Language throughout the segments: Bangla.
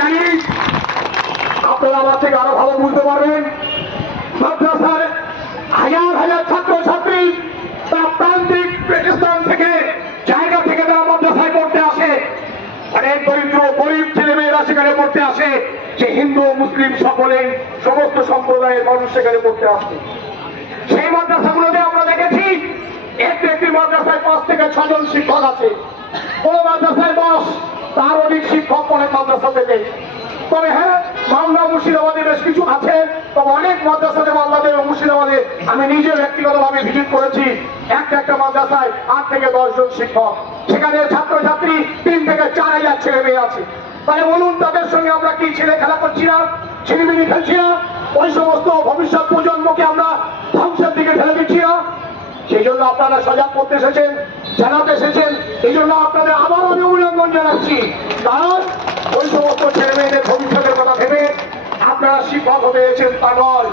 জানি আপনারা আমার থেকে আরো ভালো বুঝতে পারবেন। মাদ্রাসার হাজার হাজার ছাত্রছাত্রী তার প্রান্তিক স্থান থেকে জায়গা থেকে তারা মাদ্রাসায় পড়তে আসে। অনেক দরিদ্র গরিব ছেলেমেয়েরা সেখানে পড়তে আসে। যে হিন্দু মুসলিম সকলে সমস্ত সম্প্রদায়ের মানুষ সেখানে পড়তে আসে। সেই মাদ্রাসাগুলোতে আমরা দেখেছি একটি একটি মাদ্রাসায় 5 থেকে 6 জন শিক্ষক আছে। কোন মাদ্রাসায় 10 তার অধিক শিক্ষক পড়ে মাদ্রাসা থেকে। তবে হ্যাঁ, মালদা মুর্শিদাবাদে বেশ কিছু আছে। তবে অনেক মাদ্রাসাতে মালদাতে এবং মুর্শিদাবাদে আমি নিজে ব্যক্তিগতভাবে ভিজিট করেছি। একটা মাদ্রাসায় 8 থেকে 10 জন শিক্ষক, সেখানে ছাত্রছাত্রী 3 থেকে 4,000 ছেলে মেয়ে আছে। তাহলে বলুন, তাদের সঙ্গে আমরা কি ছেলে খেলা করছি না, ছিনিমিনি খেলছি না? ওই সমস্ত ভবিষ্যৎ প্রজন্মকে আমরা ধ্বংসের দিকে ফেলে দিচ্ছি না? সেই জন্য আপনারা সজাগ করতে এসেছেন, জানাতে এসেছেন। এই জন্য আপনাদের আবার আমি অভিনন্দন জানাচ্ছি। কারণ ওই সমস্ত ছেলে মেয়েদের ভবিষ্যতের কথা ভেবে আপনারা শিক্ষক হতে এসেছেন তা নয়,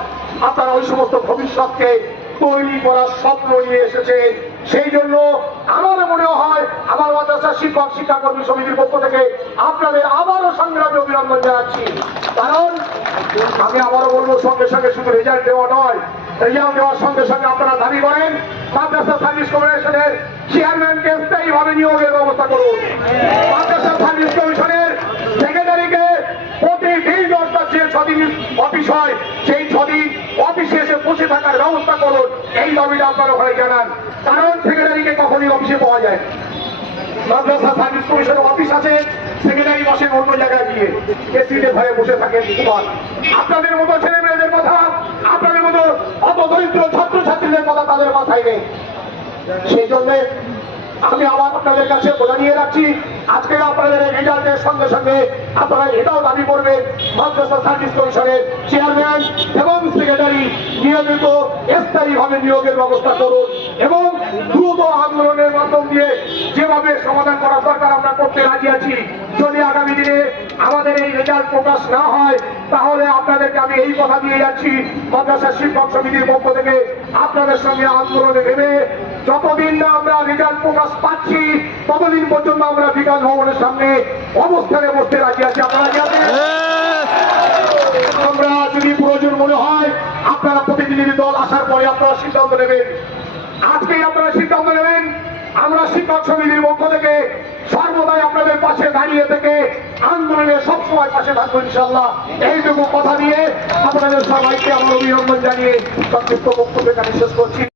আপনারা ওই সমস্ত ভবিষ্যৎকে তৈরি করার স্বপ্ন নিয়ে এসেছেন। সেই জন্য আমার মনে হয় আমার মাদ্রাসা শিক্ষক শিক্ষাকর্মী সমিতির পক্ষ থেকে আপনাদের আবারও সংগ্রামী অভিনন্দন জানাচ্ছি। কারণ আমি আবারও বলবো, সঙ্গে সঙ্গে শুধু রেজাল্ট দেওয়া নয়, রেজাল্ট দেওয়ার সঙ্গে সঙ্গে আপনারা দাবি করেন মাদ্রাসা সার্ভিস কমিশনের চেয়ারম্যানকে স্থায়ীভাবে নিয়োগের ব্যবস্থা করুন। মাদ্রাসা সার্ভিস কমিশনের সেক্রেটারিকে প্রতিদিন অর্থাৎ যে 6 দিন অফিস হয় সেই 6 দিন অফিসে এসে বসে থাকার ব্যবস্থা করুন। এই দাবিটা আপনারা ওখানে জানান। কারণ সেক্রেটারিকে কখনই অফিসে পাওয়া যায়। মাদ্রাসা সার্ভিস কমিশনের অফিস আছে, সেক্রেটারি বসেন অন্য জায়গায় গিয়ে এসিতে ভয়ে বসে থাকেন। আপনাদের মতো ছেলে মেয়েদের কথা, আপনাদের মতো অত দরিদ্র ছাত্রছাত্রীদের কথা তাদের মাথায় নেই। সেই জন্য আমি আবার আপনাদের কাছে বলে নিয়ে রাখছি, আজকে আপনাদের রেজাল্টের সঙ্গে সঙ্গে আপনারা এটাও দাবি করবেন মাদ্রাসা সার্ভিস কমিশনের চেয়ারম্যান এবং সেক্রেটারি নিয়মিত স্থায়ীভাবে নিয়োগের ব্যবস্থা করুন এবং দ্রুত আন্দোলনের মাধ্যম দিয়ে যেভাবে সমাধান করা দরকার আমরা করতে রাজি আছি। যদি আগামী দিনে আমাদের এই রেজাল্ট প্রকাশ না হয় তাহলে আপনাদেরকে আমি এই কথা দিয়ে যাচ্ছি, মাদ্রাসা শিক্ষক সমিতির পক্ষ থেকে আপনাদের সঙ্গে আন্দোলনে নেমে যতদিন না আমরা রেজাল্ট প্রকাশ পাচ্ছি ততদিন পর্যন্ত আমরা বিকাশ ভবনের সামনে অবস্থানে বসতে রাজি আছি। আপনারা রাজি আছেন? আমরা যদি প্রয়োজন মনে হয় আপনারা প্রতিনিধি দল আসার পরে আপনারা সিদ্ধান্ত নেবেন। আজকেই আপনারা সিদ্ধান্ত নেবেন। আমরা শিক্ষক সমিতির পক্ষ থেকে সর্বদাই আপনাদের পাশে দাঁড়িয়ে থেকে আন্দোলনে সবসময় পাশে থাকবো ইনশাল্লাহ। এইটুকু কথা দিয়ে আপনাদের সবাইকে আমার অভিনন্দন জানিয়ে সংক্ষিপ্ত বক্তব্য এখানে শেষ করছি।